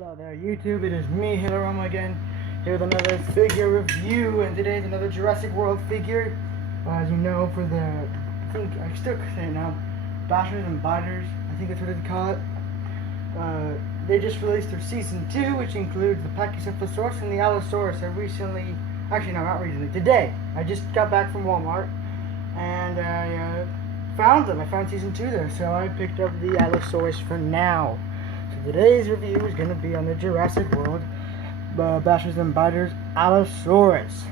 Hello there YouTube, it is me, Hilarama again, here with another figure review, and today's another Jurassic World figure. As you know, for the, I still say it now, Bashers and Biters, I think that's what they call it. They just released their Season 2, which includes the Pachycephalosaurus and the Allosaurus. I recently, actually no, not recently, today, I just got back from Walmart, and I found them. I found Season 2 there, so I picked up the Allosaurus for now. Today's review is going to be on the Jurassic World Bashers and Biters Allosaurus.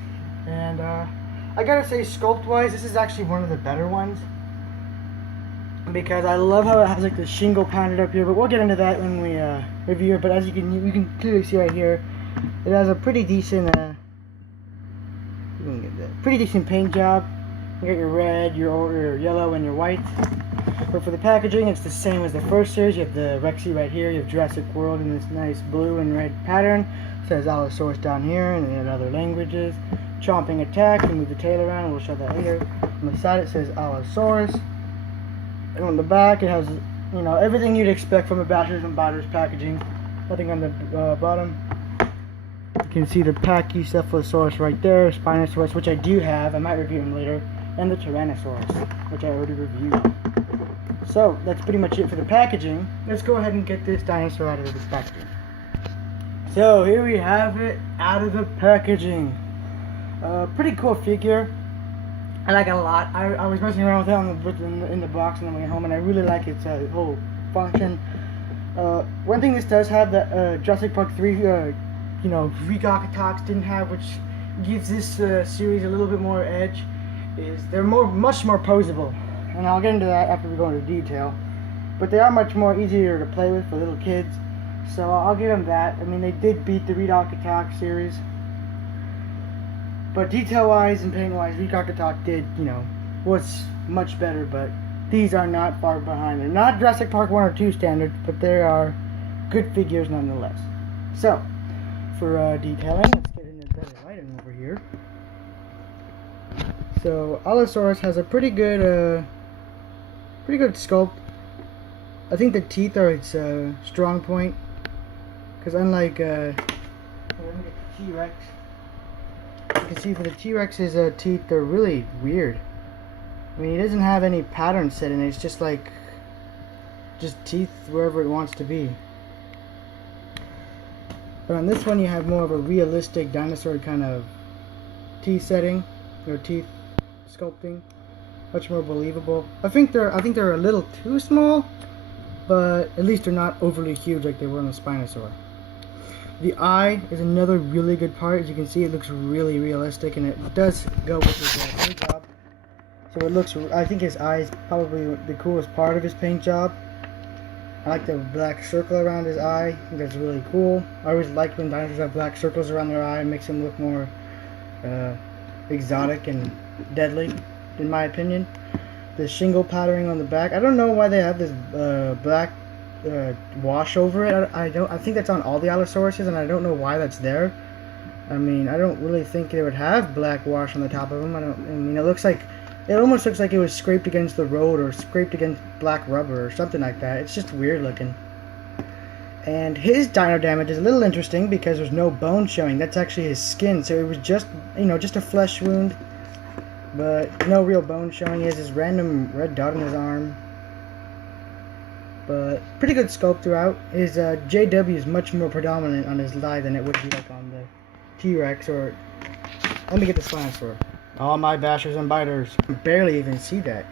And I gotta say, sculpt-wise, this is actually one of the better ones, because I love how it has like the shingle pounded up here, but we'll get into that when we review it. But as you can clearly see right here, it has a pretty decent paint job. You got your red, your yellow, and your white. But for the packaging, it's the same as the first series. You have the Rexy right here. You have Jurassic World in this nice blue and red pattern. It says Allosaurus down here, and in other languages. Chomping attack. You move the tail around. We'll show that later. On the side, it says Allosaurus. And on the back, it has, you know, everything you'd expect from a Bashers and Biters packaging. Nothing on the bottom. You can see the Pachycephalosaurus right there, Spinosaurus, which I do have. I might review him later. And the Tyrannosaurus, which I already reviewed. So, that's pretty much it for the packaging. Let's go ahead and get this dinosaur out of this packaging. So, here we have it out of the packaging. Pretty cool figure. I like it a lot. I was messing around with it in the box on the way home, and I really like its whole function. One thing this does have that Jurassic Park 3, Recalcatox didn't have, which gives this series a little bit more edge, is they're much more posable. And I'll get into that after we go into detail. But they are much more easier to play with for little kids. So I'll give them that. I mean, they did beat the Recalcatox series. But detail-wise and paint-wise, Recalcatox was much better. But these are not far behind. They're not Jurassic Park 1 or 2 standards, but they are good figures nonetheless. So, for detailing, let's get into better lighting over here. So, Allosaurus has a pretty good sculpt. I think the teeth are its strong point, because unlike T-Rex, you can see for the T-Rex's teeth, they're really weird. I mean, he doesn't have any pattern set in it. It's just teeth wherever it wants to be. But on this one, you have more of a realistic dinosaur kind of teeth setting, or teeth sculpting, much more believable. I think they're a little too small, but at least they're not overly huge like they were on the Spinosaur. The eye is another really good part. As you can see, it looks really realistic, and it does go with his paint job. So it looks. I think his eye is probably the coolest part of his paint job. I like the black circle around his eye. I think that's really cool. I always like when dinosaurs have black circles around their eye. It makes them look more exotic and deadly, in my opinion. The shingle patterning on the back, I don't know why they have this black wash over it. I think that's on all the Allosauruses, and I don't know why that's there. I mean, I don't really think they would have black wash on the top of them. It almost looks like it was scraped against the road or scraped against black rubber or something like that. It's just weird looking. And his dino damage is a little interesting because there's no bone showing. That's actually his skin, so it was just a flesh wound. But no real bone showing. He has this random red dot on his arm. But pretty good sculpt throughout. His JW is much more predominant on his thigh than it would be like on the T-Rex or... Let me get the Spinosaur. All my Bashers and Biters. I barely even see that.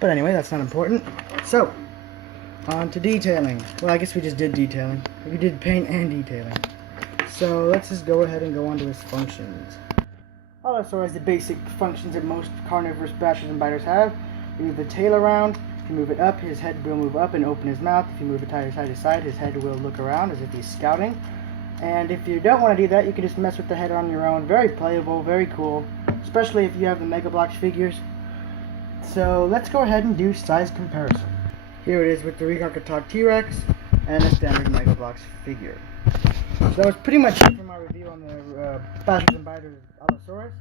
But anyway, that's not important. So, on to detailing. Well, I guess we just did detailing. We did paint and detailing. So let's just go ahead and go on to his functions. Allosaurus has the basic functions that most carnivorous Bashers and Biters have. You move the tail around. If you move it up, his head will move up and open his mouth. If you move it side to side, his head will look around as if he's scouting. And if you don't want to do that, you can just mess with the head on your own. Very playable, very cool, especially if you have the Mega Bloks figures. So let's go ahead and do size comparison. Here it is with the Recalcatox T-Rex and a standard Mega Bloks figure. So that was pretty much it for my review on the Bashers and Biters Allosaurus.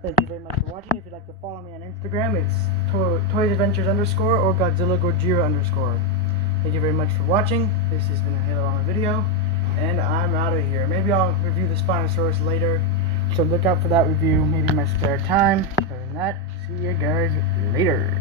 Thank you very much for watching. If you'd like to follow me on Instagram, it's toysadventures_ or Godzilla Gojira_. Thank you very much for watching. This has been a Halo on video, and I'm out of here. Maybe I'll review the Spinosaurus later, so look out for that review, maybe in my spare time. Other than that, see you guys later.